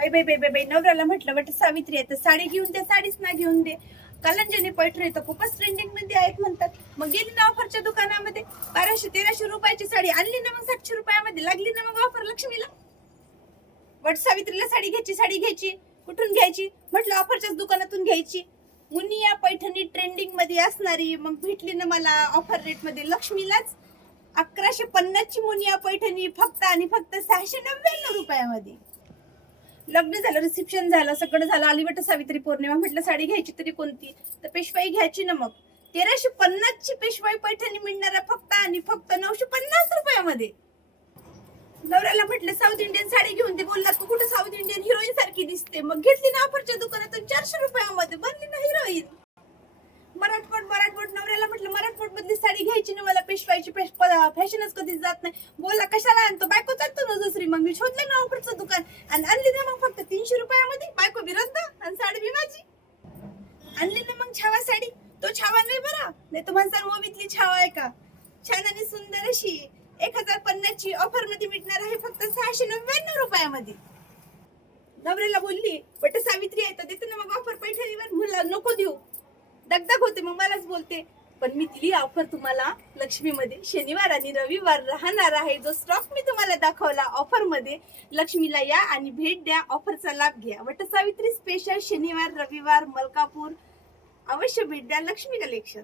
बाई बाई बाई बाई बाई नवऱ्याला म्हटलं वट सावित्री आहे तर साडी घेऊन दे, साडीच ना घेऊन दे. कलंजनी पैठणी तर खूपच ट्रेंडिंग मध्ये आहेत म्हणतात. मग गेली ना ऑफरच्या दुकानामध्ये 1200-1300 रुपयाची साडी आणली ना, मग 700 रुपयामध्ये लागली ना मग ऑफर लक्ष्मीला. वट सावित्रीला साडी घ्यायची कुठून घ्यायची म्हटलं, ऑफरच्याच दुकानातून घ्यायची. मुनिया पैठणी ट्रेंडिंग मध्ये असणारी मग भेटली ना मला ऑफर रेट मध्ये लक्ष्मीलाच. 1150 ची मुनिया पैठणी फक्त आणि फक्त 699 रुपयामध्ये. लग्न झालं, रिसेप्शन झालं, सगळं झालं, आली वट सावित्री पौर्णिमा. म्हटलं साडी घ्यायची तरी कोणती, तर पेशवाई घ्यायची ना. मग 1350 ची पेशवाई पैठणी मिळणार फक्त आणि फक्त 950 रुपयामध्ये. नवऱ्याला म्हटलं साऊथ इंडियन साडी घेऊन दे, बोलला तू कुठे साऊथ इंडियन हिरोईन सारखी दिसते. मग घेतली ना ऑफरच्या दुकानातून 400 रुपयामध्ये, बनली ना हिरोईन. मराठमोट नवऱ्याला म्हटलं मराठमोट मधली साडी घ्यायची ना मला, पेशवाईची फॅशनच कधीच जात नाही. बोलला कशाला आणतो, बायको चालतो ना दुसरी. मग मी शोधलं ना ऑफरचं दुकान आणि आणली ना मग फक्त 300 रुपयामध्ये. बायको विरोध आणि साडी बी माझी. आणली ना मग छावा साडी. तो छावा नाही बरा, नाही तर म्हणसान मूवीतली छावा आहे का. छान आणि सुंदर अशी 1050 ची ऑफर मध्ये मिळणार आहे फक्त 699 रुपयामध्ये. नवऱ्याला बोलली वट सावित्री आहे तर देते ना मग ऑफर पैठणीवर. मला नको देऊ, दगदग होते मग मलाच बोलते. पण मी दिली ऑफर तुम्हाला लक्ष्मीमध्ये. शनिवार आणि रविवार राहणार आहे. जो स्टॉक मी तुम्हाला दाखवला ऑफर मध्ये, लक्ष्मीला या आणि भेट द्या, ऑफरचा लाभ घ्या. वट सावित्री स्पेशल शनिवार रविवार मलकापूर. अवश्य भेट द्या लक्ष्मी कलेक्शन.